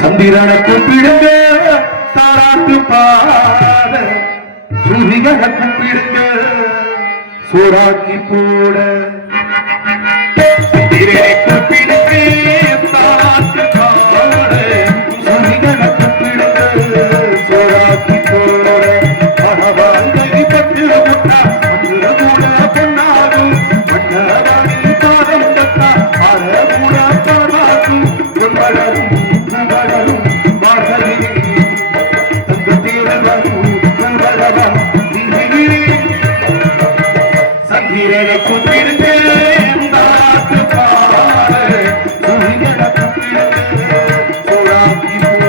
சந்திரனை கூப்பிடுங்க தாராட்டு பாட, சூரியனை கூப்பிடுங்க சோறாக்கி போட, சந்திரனை கூப்பிடுங்க தாராட்டு பாட, சூரியனை கூப்பிடுங்க சோறாக்கி போட, வாழ்க்கை பட்டு முட்டா மதுர கூட பொன்னாகும், மன்னராணி பாதம் தத்தா அற கூட பாடாகும், பொன்மலரும் புகழரும் வாசலிலே தங்கத்தேவரும் புகழரும் திங்கிலே, சந்திரனை கூப்பிடுங்க தாராட்டு பாட, சூரியனை கூப்பிடுங்க சோறாக்கி போட.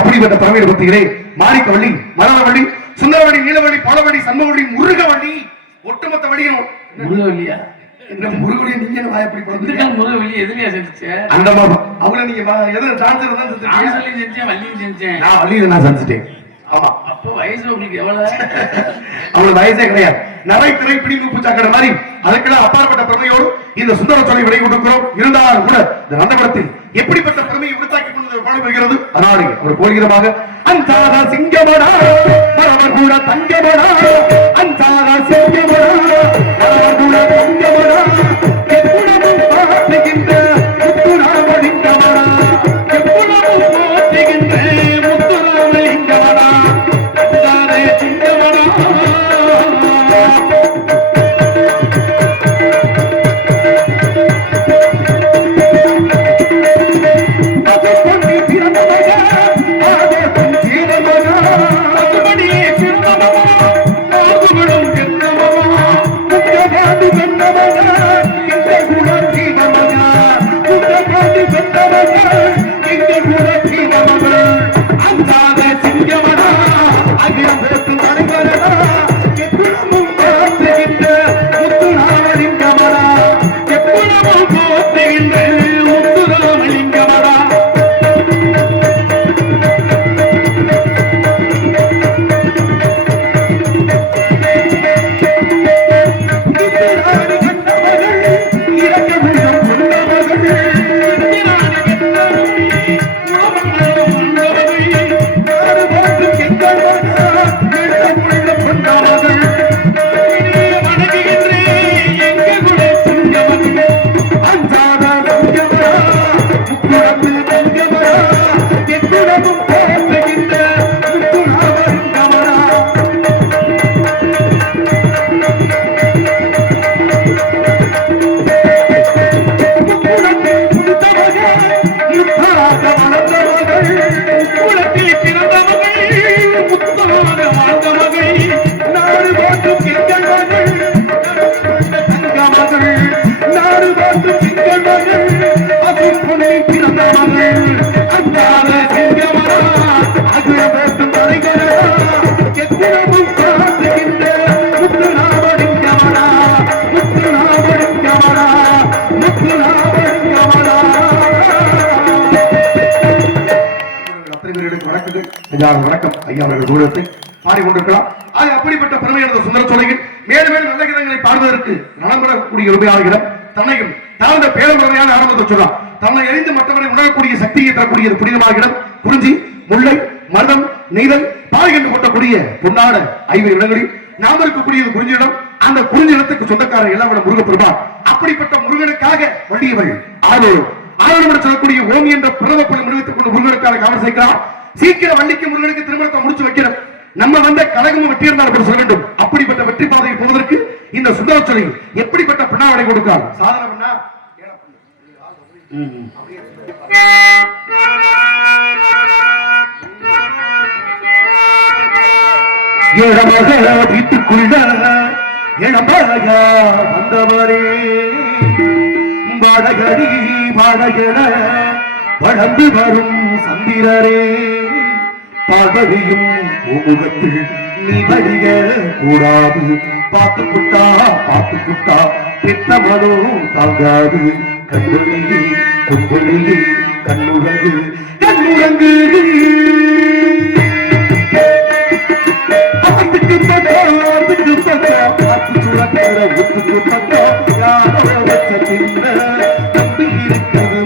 அப்படிப்பட்ட பறவைகளை பத்திகளே மாணிக்கவள்ளி, மலரவள்ளி, சுந்தரவள்ளி, நீலவள்ளி, பழவள்ளி, சண்முகவள்ளி, முருகவள்ளி, ஒட்டுமொத்த வழியும் முருகவள்ளியா முருகவள்ளி. நீங்க வாயப்படி முருகவள்ளி எதுலையா செஞ்சு அந்த மாதிரி அவளை நீங்க எது செஞ்சேன் வள்ளியும் செஞ்சேன். நான் வள்ளியை நான் செஞ்சுட்டேன். ஆமா, அப்போ வயசு உங்களுக்கு எவ்வளவு? அவங்களுக்கு வயசே கிடையாது. நரை திரை பிடிப்பு பூச்சாக்கிற மாதிரி அதுக்கெல்லாம் அப்பாற்பட்ட பெருமையோடு இந்த சுந்தர சோலை விடை கொடுக்கிறோம். இருந்தாலும் கூட இந்த நந்தபுரத்தில் எப்படிப்பட்ட பெருமையை விடுத்தாக்கி கொண்டு பாடுபடுகிறது. அதனால ஒரு கோரிகிறமாக அஞ்சாதா சிங்கமடா மரவர் கூட தங்கமடா, அஞ்சாதா சிங்கமடா மரவர் கூட தங்கமடா, எப்புடமும் பாட்டுகின்ற முத்துராமலிங்கமடா, எப்புடமும் போற்றுகின்ற முத்துராமலிங்கமடா, அஞ்சாதே சிங்கமடா. நெஞ்சார் வணக்கம் ஐயா அவர்கள் தூரத்தை பாடிக்கொண்டிருக்கலாம். அப்படிப்பட்ட பெருமையான சுந்தர சோலையில் மேலும் மேலும் நல்ல கீதங்களை பாடுவதற்கு நலம் பெறக்கூடிய உரிமையான இடம் தன்னையும் தாழ்ந்த பேரமுறையான ஆரம்பத்தை சொல்லலாம். தன்னை அறிந்து மற்றவரை உணரக்கூடிய சக்தியை தரக்கூடிய புனிதமான இடம் குறிஞ்சி, முல்லை, மருதம், நெய்தல், பாய் என்று கொண்டக்கூடிய பொன்னாட 5 இடங்களில் நாம் இருக்கக்கூடியது குறிஞ்சி இடம். அந்த குறிஞ்சி இடத்துக்கு சொந்தக்காரர் எல்லாம் முருகப்பெருமான். அப்படிப்பட்ட முருகனுக்காக வண்டியவள் ஆரோடு சொல்லக்கூடிய ஓமி என்ற பிரதம முடிவைத்துக் கொண்டு முருகனுக்காக கவனம் சேர்க்கிறார். சீக்கிரம் வள்ளிக்கு முருகனுக்கு திருமணத்தை முடிச்சு வைக்கிறோம். நம்ம வந்த கழகமும் வெற்றி இருந்தால் சொல்ல வேண்டும். அப்படிப்பட்ட வெற்றி பாதையை போவதற்கு இந்த சுந்தரச்சொலை எப்படிப்பட்ட பின்னாவடை கொடுக்கிறார். சாதாரண வீட்டுக்குள்ள இளம்பழகா வந்தவரே வாடகடி வாடகட வளர்ந்து வரும் சந்திரரே பார்வதியும் முகத்தில் நீ வடிக கூடாது. பார்த்து புட்டா பெத்தவனும் தாங்காது. கண்ணுள்ளி கொன்பொள்ளி கண்ணுறங்கு கண்ணுறங்கு ஆத்துக்கு பட்டா பார்த்து சுரக்கிற உத்துக்கு பட்டா யாரோ வச்ச தின்ன நம்பி இருக்கிறது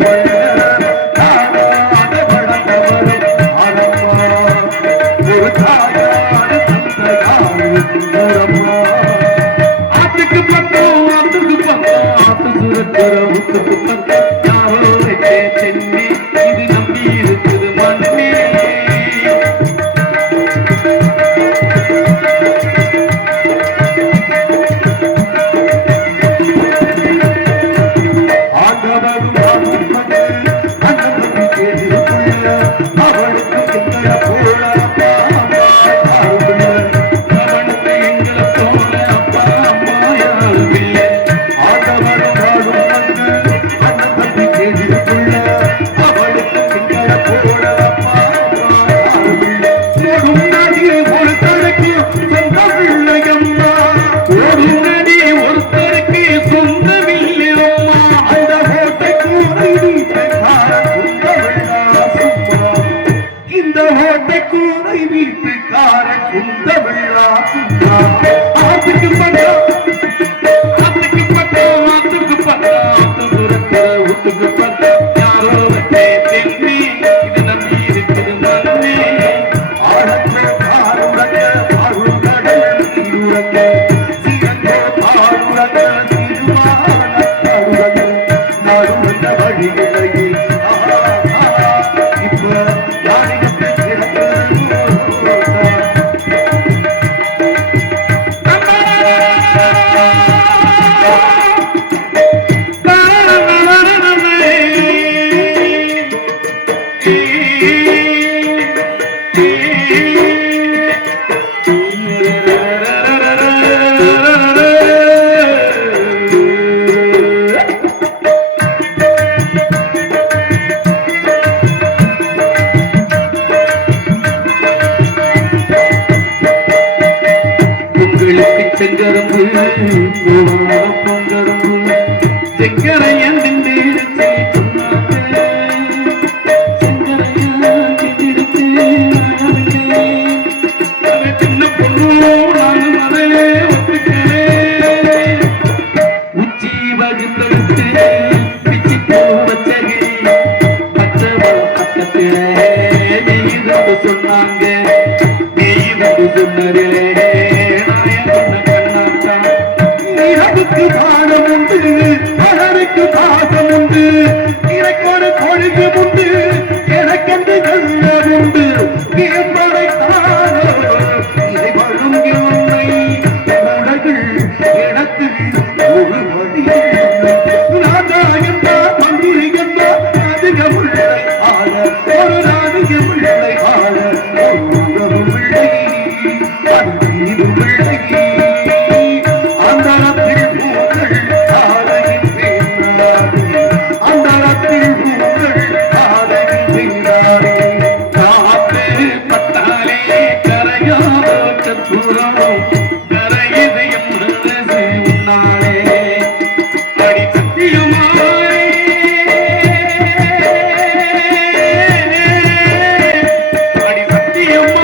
சத்தியமா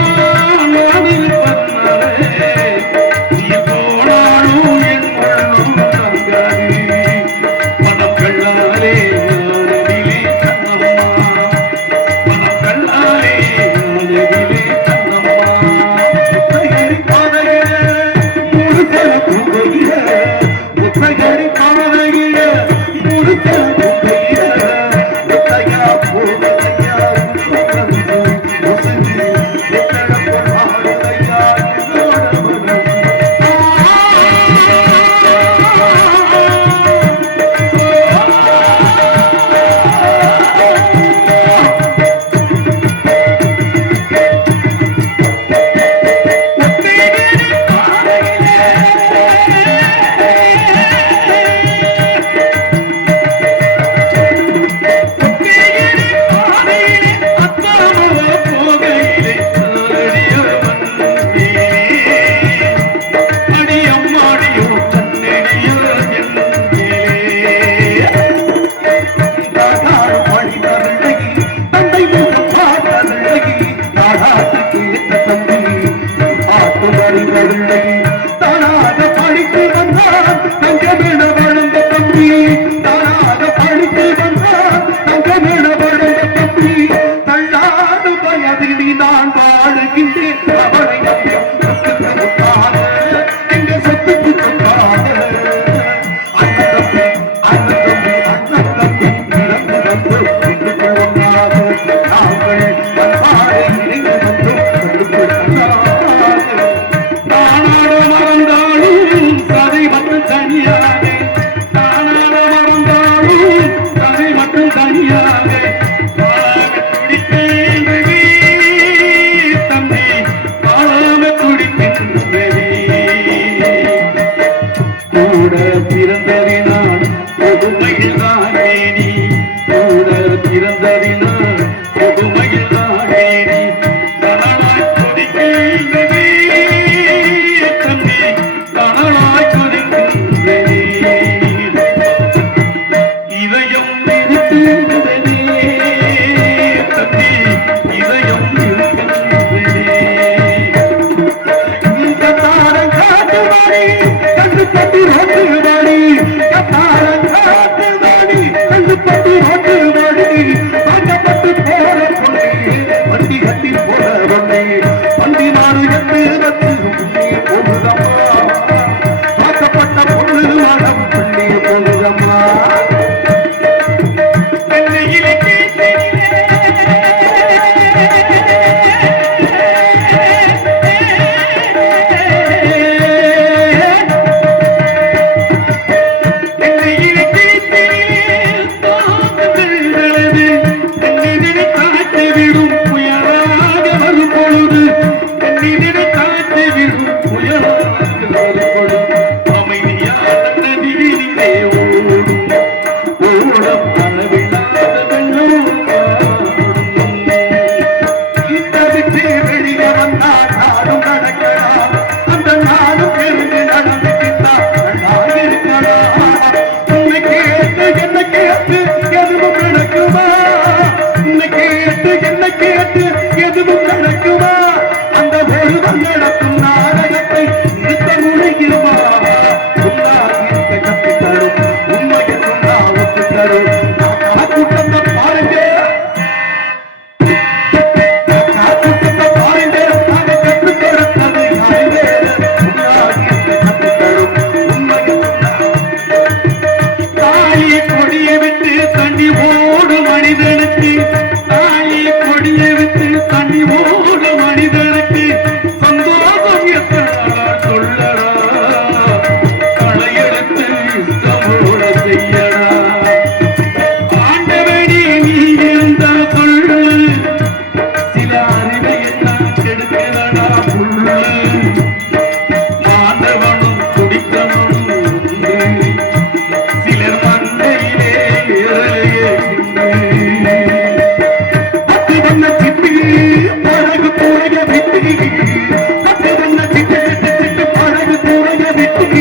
கட்டி வந்த சிட்டு சிட்டு சிட்டு பழகு தூரைய விட்டு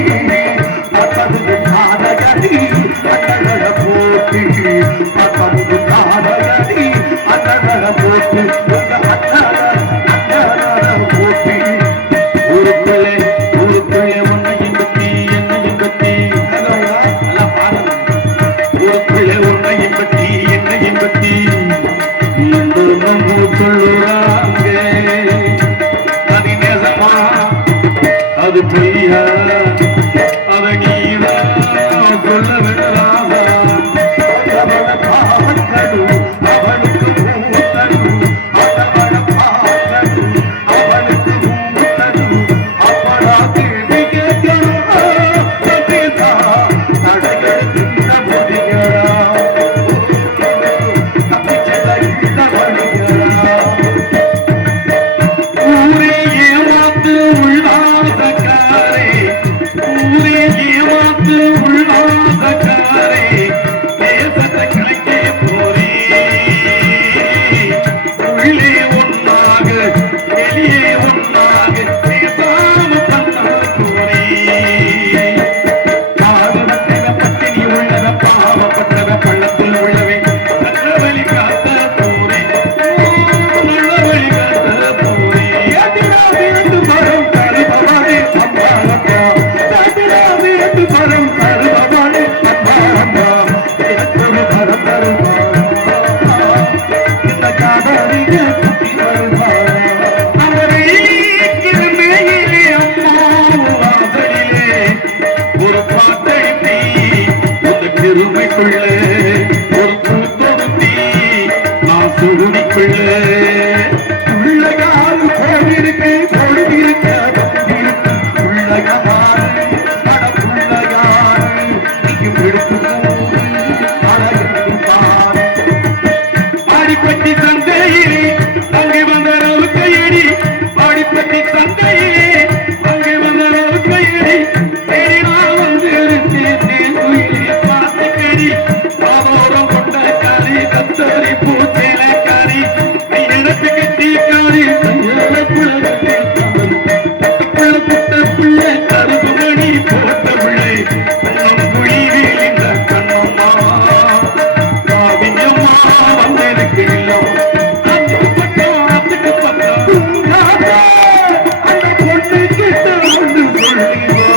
பத்தது நாடகடி அண்ணகள போட்டி பத்தது நாடகடி அண்ணகள போட்டி போட்டி ஊருக்குள்ளே ஊருக்குள்ளே உன்னையும் பத்தி என்னையும் பத்தி நல்லா பாடணும் ஊருக்குள்ளே உன்னையும் பத்தி என்னையும் பத்தி என்று நம்ம சொல்லுறாங்க அது நேசமா அது பொய்யா அதை நீதான் சொல்ல வேண்டாம் அவளை பார்க்கணும் அவளுக்கு மூத்தணும் அவளை பார்க்கணும் அவளுக்கு மூத்தணும் அப்படா கேள்வி கேட்கணும் தடைகளுக்கு முடிகிறா ஊரே ஏமாத்து உள்ளாசக்காரே ஊரே ஏமாத்து உள்ளாசக்காரே தேசத்தை கிடைக்க போரே உள்ளே ஒன்றாக வெளியே ஒன்றாக பேசாம பண்ண போரே பாடுபட்டவ பத்தினி உள்ளவ பாவப்பட்டவ பள்ளத்தில் உள்ளவே நல்ல வழி காத்த போரே நல்ல வழி காத்த போரே எதிரா வேண்டு மரம் தருபவனே அம்மா அம்மா எதிரா வேண்டு மரம் தருபவனே அம்மா அம்மா எனக்கொரு மரம் தருவா இந்த காதலிய குட்டி வருவா அவரை கிருமையிலே அம்மா வாசலிலே ஒரு பாட்டெடுத்தி அந்த பெருமைக்குள்ளே ஒரு பூத்தொடுத்தி நான் சுருடிக்குள்ளே உள்ளகாரு கோவிலுக்கு பொழுதிருக்க உள்ளகாரு படப்புள்ளகாரு நீயும் எடுத்து அழகிருப்பார் ஆடிப்பட்டி சந்தையிலே அங்கே வந்த கையடி ஆடிப்பட்டி சந்தையிலே அங்கே வந்த கையடி தேடினால் வந்து பார்த்து கடி ஆதோரம் கொண்ட காரி கத்தரி பூச்சேல காரி நீ எனக்கு கட்டி காரி புட்ட புள்ள கருப்பு மணி போட்ட பிள்ளை நம் குழிவில் இந்த கண்ணம்மா காவியம்மா வந்திருக்கு இல்லம் அதுக்கு பக்கம் அந்த பொண்ணு கிட்ட வந்து சொல்லிவா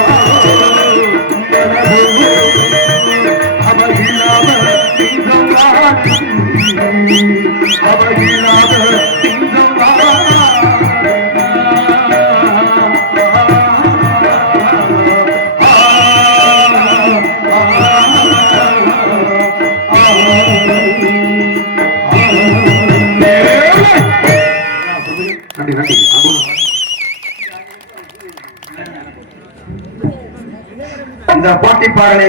அவ இல்லாம சிங்கம் அவ இல்லாம சிங்கம் நன்றி நன்றி இந்த போட்டி பாடலை